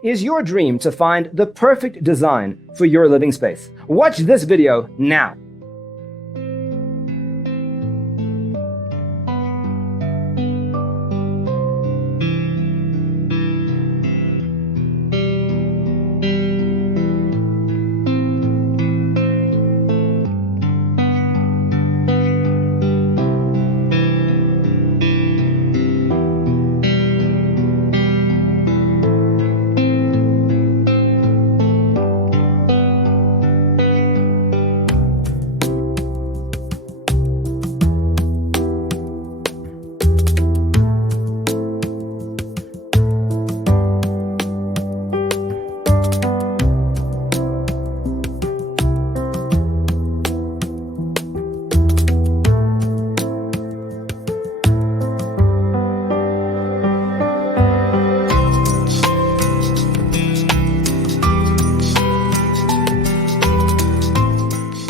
Is your dream to find the perfect design for your living space? Watch this video now.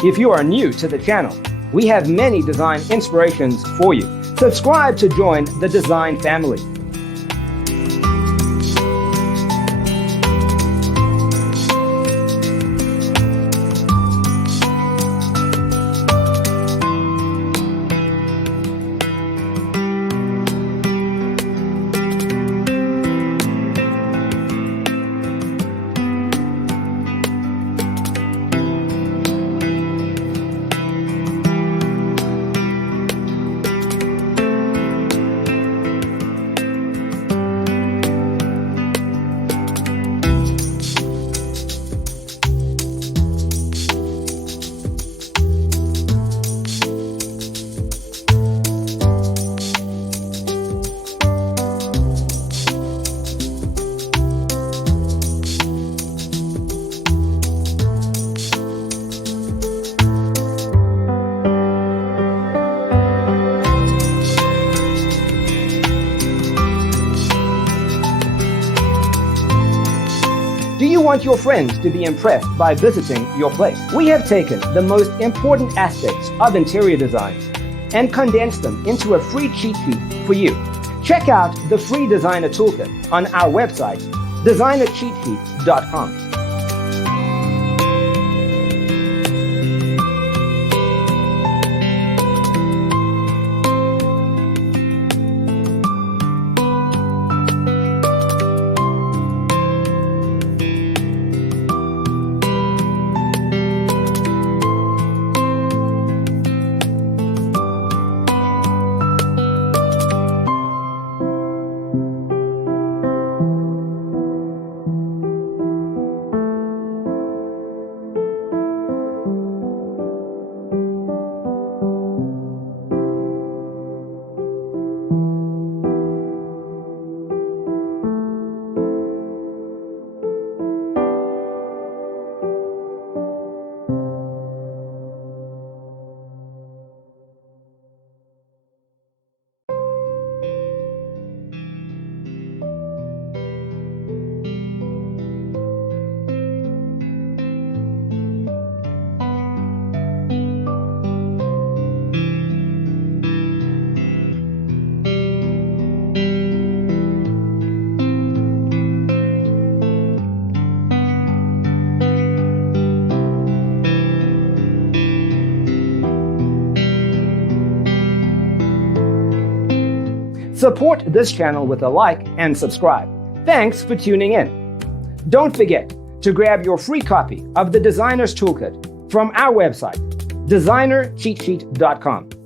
If you are new to the channel, we have many design inspirations for you. Subscribe to join the design family. Do you want your friends to be impressed by visiting your place? We have taken the most important aspects of interior design and condensed them into a free cheat sheet for you. Check out the free designer toolkit on our website, designercheatsheet.com. Support this channel with a like and subscribe. Thanks for tuning in. Don't forget to grab your free copy of the Designer's Toolkit from our website, designercheatsheet.com.